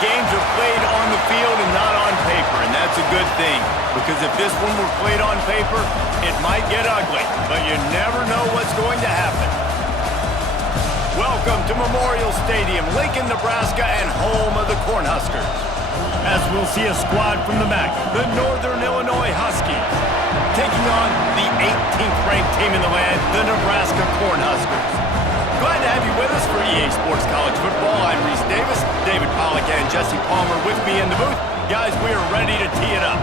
games are played on the field and not on paper, and that's a good thing. Because if this one were played on paper, it might get ugly, but you never know what's going to happen. Welcome to Memorial Stadium, Lincoln, Nebraska, and home of the Cornhuskers. As we'll see a squad from the MAC, the Northern Illinois Huskies, taking on the 18th-ranked team in the land, the Nebraska Cornhuskers. Glad to have you with us for EA Sports College Football. I'm Reese Davis, David Pollack, and Jesse Palmer with me in the booth. Guys, we are ready to tee it up.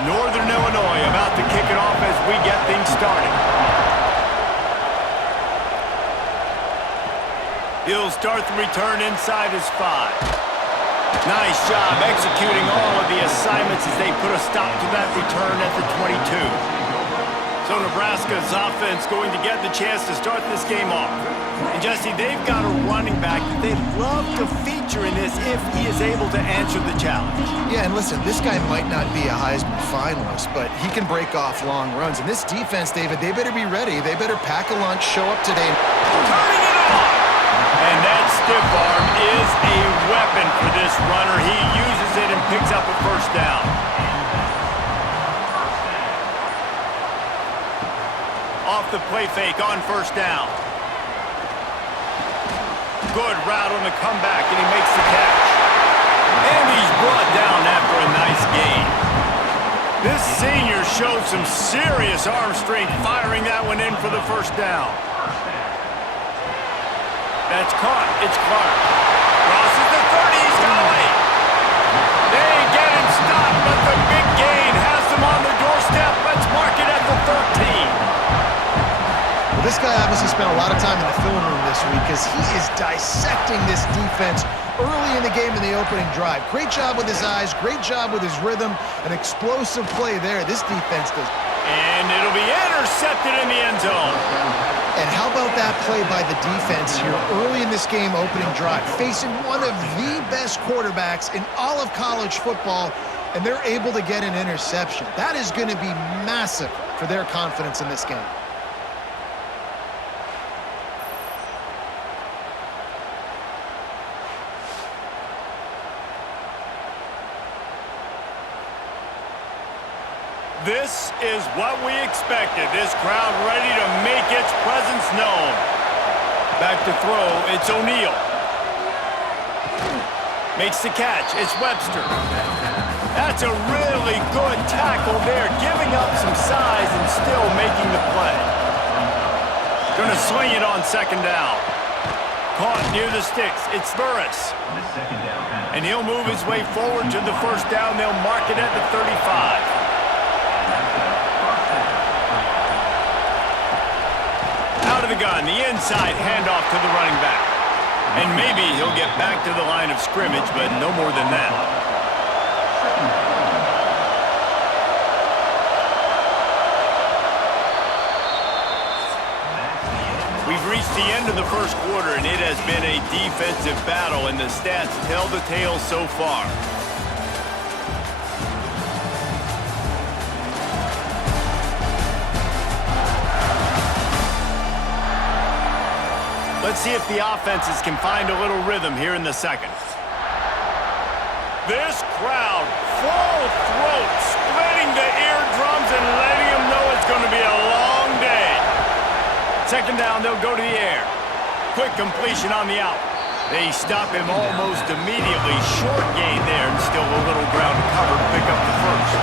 Northern Illinois about to kick it off as we get things started. He'll start the return inside his 5. Nice job executing all of the assignments as they put a stop to that return at the 22. So Nebraska's offense going to get the chance to start this game off. And Jesse, they've got a running back that they'd love to feature in this if he is able to answer the challenge. Yeah, and listen, this guy might not be a Heisman finalist, but he can break off long runs. And this defense, David, they better be ready. They better pack a lunch, show up today. Turning it on! And that stiff arm is a weapon for this runner. He uses it and picks up a first down. Off the play fake on first down. Good route on the comeback, and he makes the catch. And he's brought down after a nice gain. This senior showed some serious arm strength firing that one in for the first down. That's caught. It's Clark. Crosses the 30. He's got away. They get him stopped, but the big gain has them on the doorstep. Let's mark it at the 13. Well, this guy obviously spent a lot of time in the film room this week because he is dissecting this defense early in the game in the opening drive. Great job with his eyes, great job with his rhythm, an explosive play there. This defense does. And it'll be intercepted in the end zone. And how about that play by the defense here early in this game opening drive, facing one of the best quarterbacks in all of college football, and they're able to get an interception. That is going to be massive for their confidence in this game. This is what we expected. This crowd ready to make its presence known. Back to throw, it's O'Neal. Makes the catch, it's Webster. That's a really good tackle there, giving up some size and still making the play. Gonna swing it on second down. Caught near the sticks, it's Burris. And he'll move his way forward to the first down. They'll mark it at the 35. Out of the gun, the inside handoff to the running back. And maybe he'll get back to the line of scrimmage, but no more than that. We've reached the end of the first quarter, and it has been a defensive battle, and the stats tell the tale so far. Let's see if the offenses can find a little rhythm here in the second. This crowd, full throat, splitting the eardrums and letting them know it's going to be a long day. Second down, they'll go to the air. Quick completion on the out. They stop him almost immediately. Short gain there, and still a little ground to cover to pick up the first.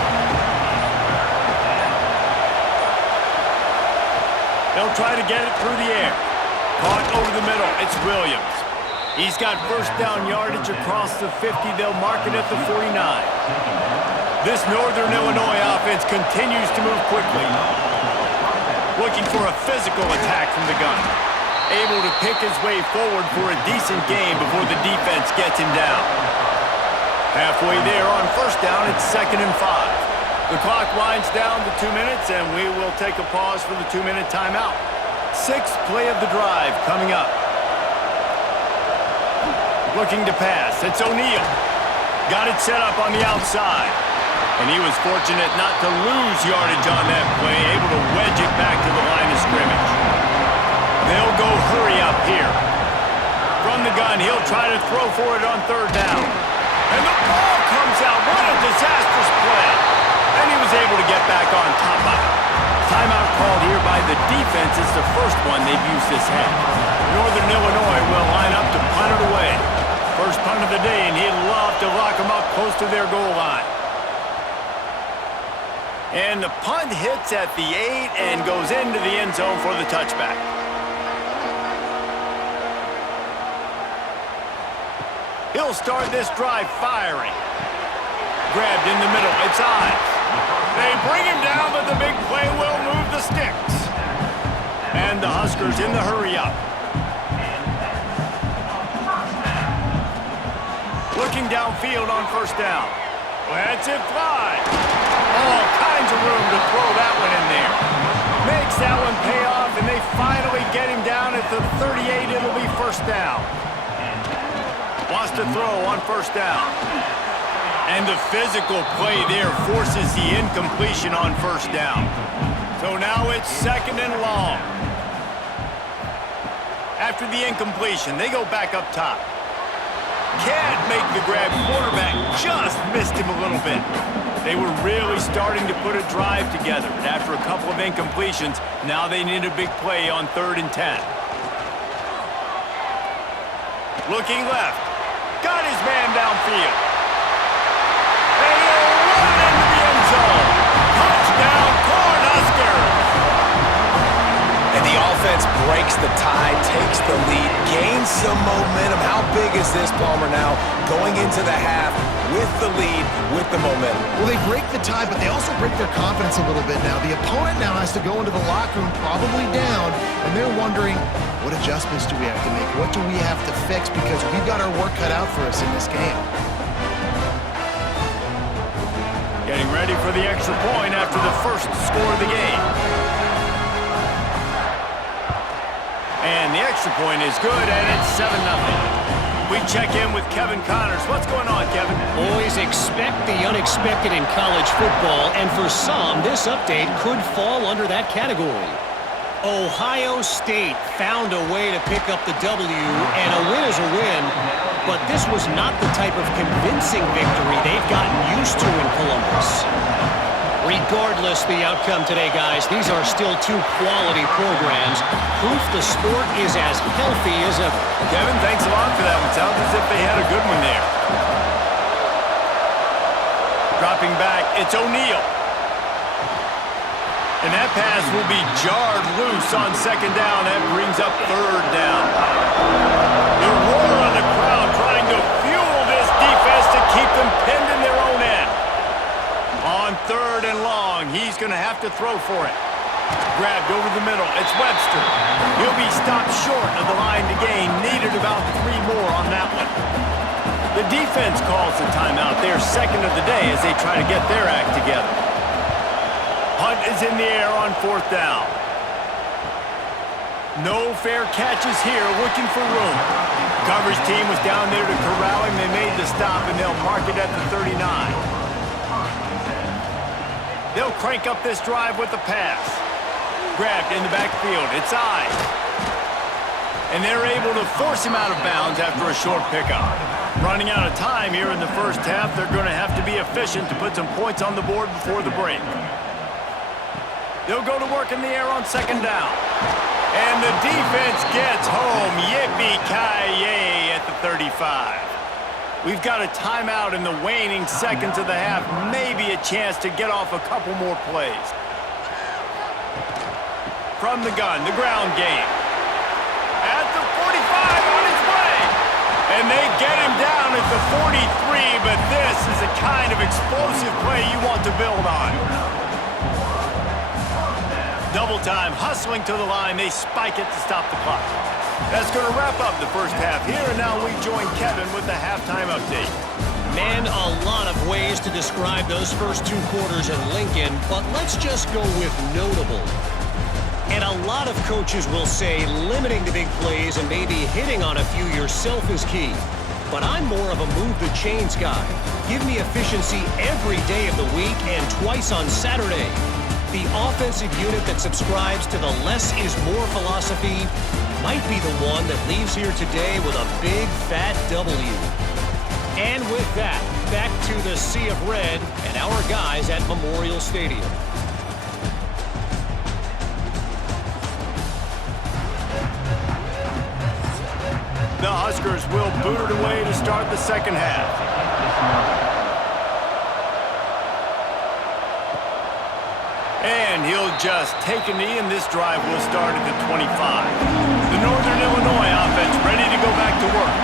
They'll try to get it through the air. Caught over the middle, it's Williams. He's got first down yardage across the 50. They'll mark it at the 49. This Northern Illinois offense continues to move quickly. Looking for a physical attack from the gun. Able to pick his way forward for a decent gain before the defense gets him down. Halfway there on first down, it's 2nd and 5. The clock winds down to 2 minutes, and we will take a pause for the 2-minute timeout. Sixth play of the drive coming up. Looking to pass. It's O'Neal. Got it set up on the outside. And he was fortunate not to lose yardage on that play, able to wedge it back to the line of scrimmage. They'll go hurry up here. From the gun, he'll try to throw for it on third down. And the ball comes out. What a disastrous play. And he was able to get back on top of it. Timeout called here by the defense. It's the first one they've used this half. Northern Illinois will line up to punt it away. First punt of the day, and he'd love to lock them up close to their goal line. And the punt hits at the 8 and goes into the end zone for the touchback. He'll start this drive firing. Grabbed in the middle. It's Ives. They bring him down, but the big play will move the sticks. And the Huskers in the hurry-up. Looking downfield on first down. Lets it fly. All kinds of room to throw that one in there. Makes that one pay off, and they finally get him down at the 38. It'll be first down. Wants to throw on first down. And the physical play there forces the incompletion on first down. So now it's second and long. After the incompletion, they go back up top. Can't make the grab. Quarterback just missed him a little bit. They were really starting to put a drive together. And after a couple of incompletions, now they need a big play on 3rd and 10. Looking left. Got his man downfield. And he'll run into the end zone. Touchdown, Cornhuskers. And the offense breaks the tie, takes the lead, gains some momentum. How big is this, Palmer, now going into the half with the lead, with the momentum? Well, they break the tie, but they also break their confidence a little bit now. The opponent now has to go into the locker room probably down, and they're wondering, what adjustments do we have to make? What do we have to fix? Because we've got our work cut out for us in this game. Getting ready for the extra point after the first score of the game. And the extra point is good, and it's 7-0. We check in with Kevin Connors. What's going on, Kevin? Boys, expect the unexpected in college football, and for some, this update could fall under that category. Ohio State found a way to pick up the W, and a win is a win, but this was not the type of convincing victory they've gotten used to in Columbus. Regardless the outcome today, guys, these are still two quality programs. Proof the sport is as healthy as ever. Kevin, thanks a lot for that one. Sounds as if they had a good one there. Dropping back, it's O'Neal. And that pass will be jarred loose on second down. That brings up third down. The roar of the crowd trying to fuel this defense to keep them pinned in their own end. On 3rd and long, he's going to have to throw for it. Grabbed over the middle. It's Webster. He'll be stopped short of the line to gain. Needed about 3 more on that one. The defense calls the timeout. Their second of the day as they try to get their act together. Hunt is in the air on 4th down. No fair catches here, looking for room. Coverage team was down there to corral him. They made the stop, and they'll mark it at the 39. They'll crank up this drive with the pass. Grabbed in the backfield. It's Ives. And they're able to force him out of bounds after a short pickup. Running out of time here in the first half. They're going to have to be efficient to put some points on the board before the break. They'll go to work in the air on 2nd down. And the defense gets home. Yippee-ki-yay at the 35. We've got a timeout in the waning seconds of the half. Maybe a chance to get off a couple more plays. From the gun, the ground game. At the 45 on his way. And they get him down at the 43, but this is the kind of explosive play you want to build on. Double time, hustling to the line. They spike it to stop the clock. That's going to wrap up the first half here, and now we join Kevin with the halftime update. Man, a lot of ways to describe those first 2 quarters in Lincoln, but let's just go with notable. And a lot of coaches will say limiting the big plays and maybe hitting on a few yourself is key. but I'm more of a move the chains guy. Give me efficiency every day of the week and twice on Saturday. The offensive unit that subscribes to the less is more philosophy might be the one that leaves here today with a big fat W. And with that, back to the Sea of Red and our guys at Memorial Stadium. The Huskers will boot it away to start the second half. And he'll just take a knee, and this drive will start at the 25. The Northern Illinois offense ready to go back to work.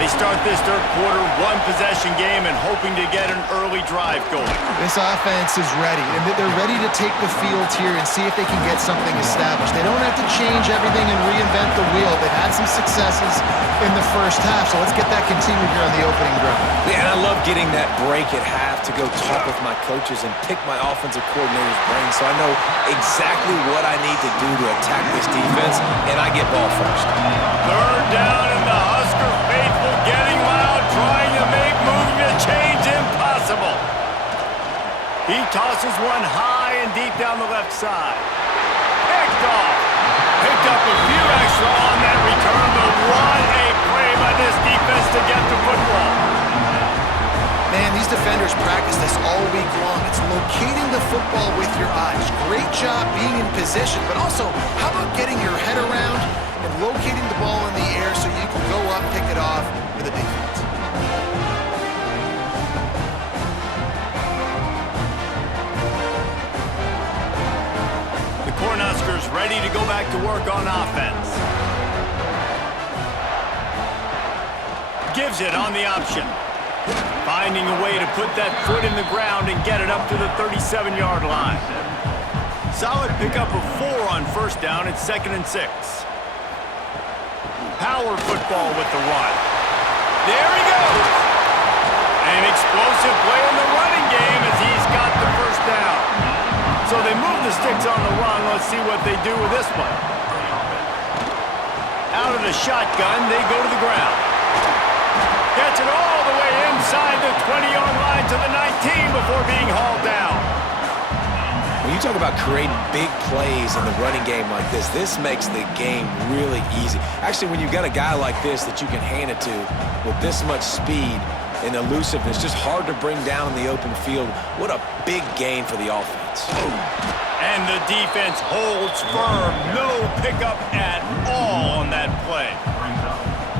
They start this third quarter one-possession game and hoping to get an early drive going. This offense is ready, and they're ready to take the field here and see if they can get something established. They don't have to change everything and reinvent the wheel. They've had some successes in the first half, so let's get that continued here on the opening drive. Yeah, and I love getting that break at half to go talk with my coaches and pick my offensive coordinator's brain so I know exactly what I need to do to attack this defense, and I get ball first. Third down, and the Husker faithful getting loud, trying to make moving the chains impossible. He tosses one high and deep down the left side. Picked off. Picked up a few extra on that return, but what a play by this defense to get the football. Man, these defenders practice this all week long. It's locating the football with your eyes. Great job being in position, but also, how about getting your head around and locating the ball in the air so you can go up, pick it off for the defense. The Cornhuskers ready to go back to work on offense. Gives it on the option. Finding a way to put that foot in the ground and get it up to the 37-yard line. Solid pickup of 4 on first down at 2nd and 6. Power football with the run. There he goes. An explosive play in the running game as he's got the first down. So they move the sticks on the run. Let's see what they do with this one. Out of the shotgun, they go to the ground. Gets it all the way inside the 20-yard line to the 19 before being hauled down. When you talk about creating big plays in the running game like this makes the game really easy. Actually, when you've got a guy like this that you can hand it to with this much speed and elusiveness, just hard to bring down in the open field. What a big gain for the offense. And the defense holds firm. No pickup at all on that play.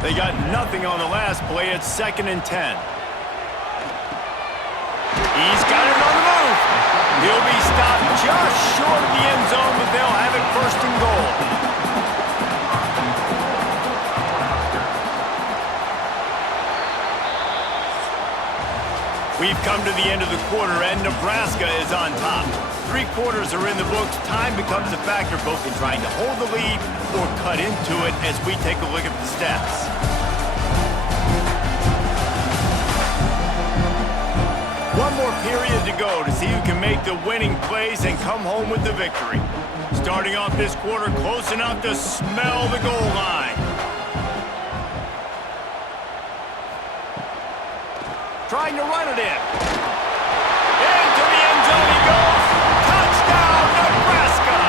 They got nothing on the last play at 2nd and 10. He's got it on the move. He'll be stopped just short of the end zone, but they'll have it 1st and goal. We've come to the end of the quarter, and Nebraska is on top. 3 quarters are in the books. Time becomes a factor both in trying to hold the lead or cut into it as we take a look at the stats. One more period to go to see who can make the winning plays and come home with the victory. Starting off this quarter close enough to smell the goal line. Trying to run it in. Into the end zone he goes. Touchdown, Nebraska!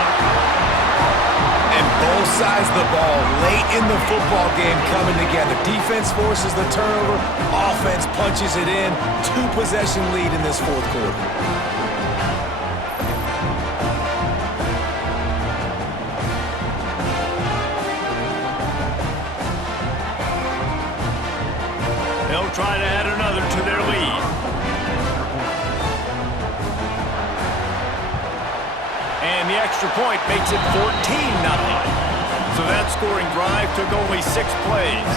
And both sides of the ball late in the football game coming together. Defense forces the turnover. Offense punches it in. 2-possession lead in this 4th quarter. They'll try to add another to their lead. And the extra point makes it 14-0. So that scoring drive took only 6 plays.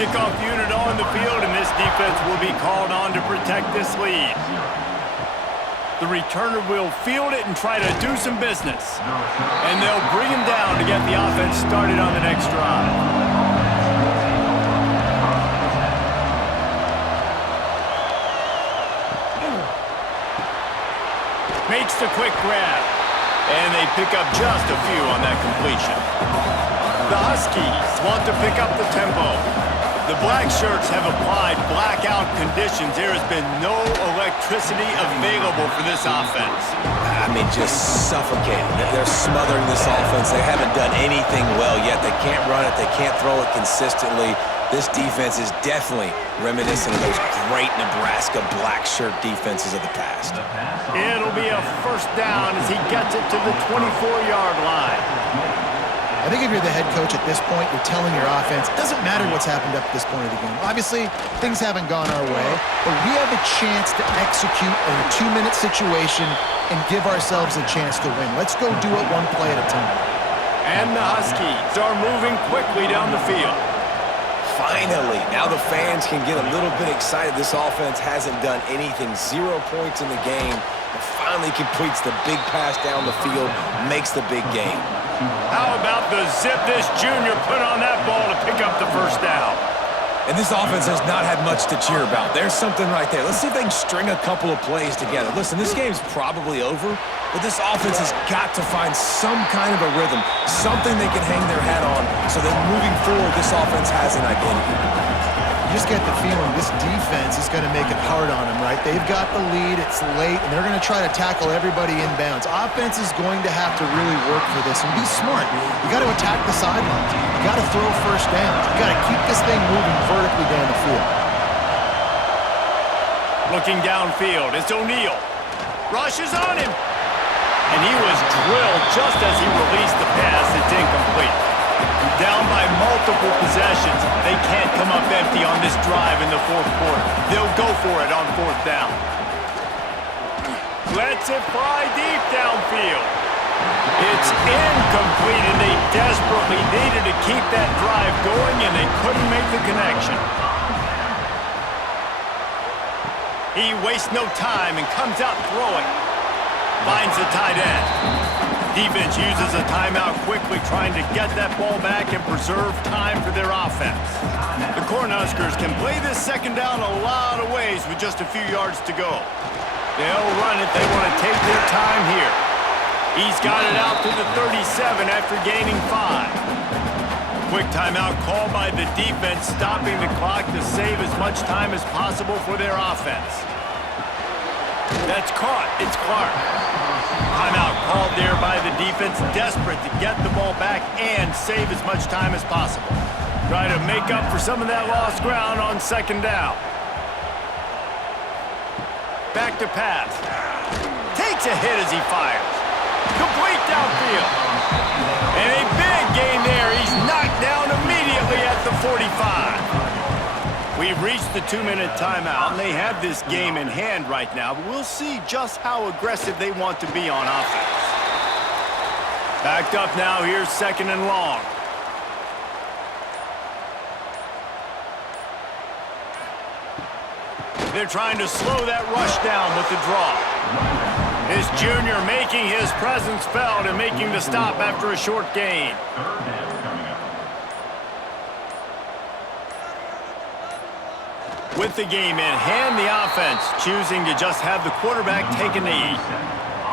Kickoff unit on the field, and this defense will be called on to protect this lead. The returner will field it and try to do some business. And they'll bring him down to get the offense started on the next drive. Makes the quick grab. And they pick up just a few on that completion. The Huskies want to pick up the tempo. The black shirts have applied blackout conditions. There has been no electricity available for this offense. I mean, just suffocating. They're smothering this offense. They haven't done anything well yet. They can't run it. They can't throw it consistently. This defense is definitely reminiscent of those great Nebraska black shirt defenses of the past. It'll be a first down as he gets it to the 24-yard line. I think if you're the head coach at this point, you're telling your offense, it doesn't matter what's happened up to this point of the game. Obviously, things haven't gone our way, but we have a chance to execute in a 2-minute situation and give ourselves a chance to win. Let's go do it one play at a time. And the Huskies are moving quickly down the field. Finally, now the fans can get a little bit excited. This offense hasn't done anything. 0 points in the game. It finally completes the big pass down the field, makes the big game. How about the zip this junior put on that ball to pick up the first down? And this offense has not had much to cheer about. There's something right there. Let's see if they can string a couple of plays together. Listen, this game's probably over, but this offense has got to find some kind of a rhythm, something they can hang their hat on so that moving forward, this offense has an identity. You just get the feeling this defense is going to make it hard on them, right? They've got the lead, it's late, and they're going to try to tackle everybody inbounds. Offense is going to have to really work for this and be smart. You got to attack the sidelines. You got to throw first downs. You got to keep this thing moving vertically down the field. Looking downfield, it's O'Neal. Rushes on him. And he was drilled just as he released the pass. It's incomplete. Down by multiple possessions. They can't come up empty on this drive in the fourth quarter. They'll go for it on fourth down. Lets it fly deep downfield. It's incomplete, and they desperately needed to keep that drive going, and they couldn't make the connection. He wastes no time and comes out throwing. Finds the tight end. Defense uses a timeout quickly, trying to get that ball back and preserve time for their offense. The Cornhuskers can play this second down a lot of ways with just a few yards to go. They'll run it. They want to take their time here. He's got it out to the 37 after gaining 5. Quick timeout called by the defense, stopping the clock to save as much time as possible for their offense. That's caught. It's Clark. Timeout called there by the defense, desperate to get the ball back and save as much time as possible. Try to make up for some of that lost ground on second down. Back to pass. Takes a hit as he fires. Complete downfield. And a big gain there. He's knocked down immediately at the 45. We've reached the 2-minute timeout, and they have this game in hand right now, but we'll see just how aggressive they want to be on offense. Backed up now, here's second and long. They're trying to slow that rush down with the draw. This junior making his presence felt and making the stop after a short gain. With the game in hand, the offense choosing to just have the quarterback take a knee.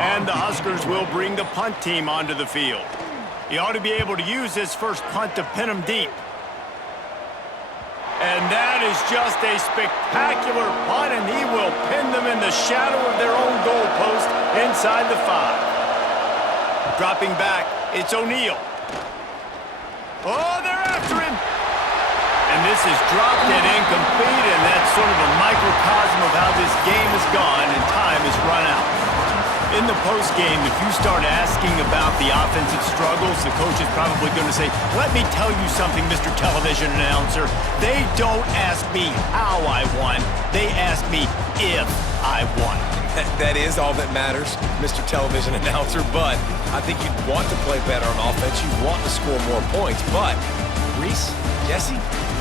And the Huskers will bring the punt team onto the field. He ought to be able to use this first punt to pin him deep. And that is just a spectacular punt, and he will pin them in the shadow of their own goalpost inside the 5. Dropping back, it's O'Neal. Oh, they're after him. And this is dropped and incomplete, and that's sort of a microcosm of how this game has gone, and time has run out. In the postgame, if you start asking about the offensive struggles, the coach is probably going to say, let me tell you something, Mr. Television Announcer. They don't ask me how I won. They ask me if I won. That is all that matters, Mr. Television Announcer, but I think you'd want to play better on offense. You want to score more points, but Reese, Jesse,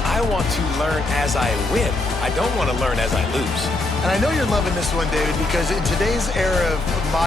I want to learn as I win. I don't want to learn as I lose. And I know you're loving this one, David, because in today's era of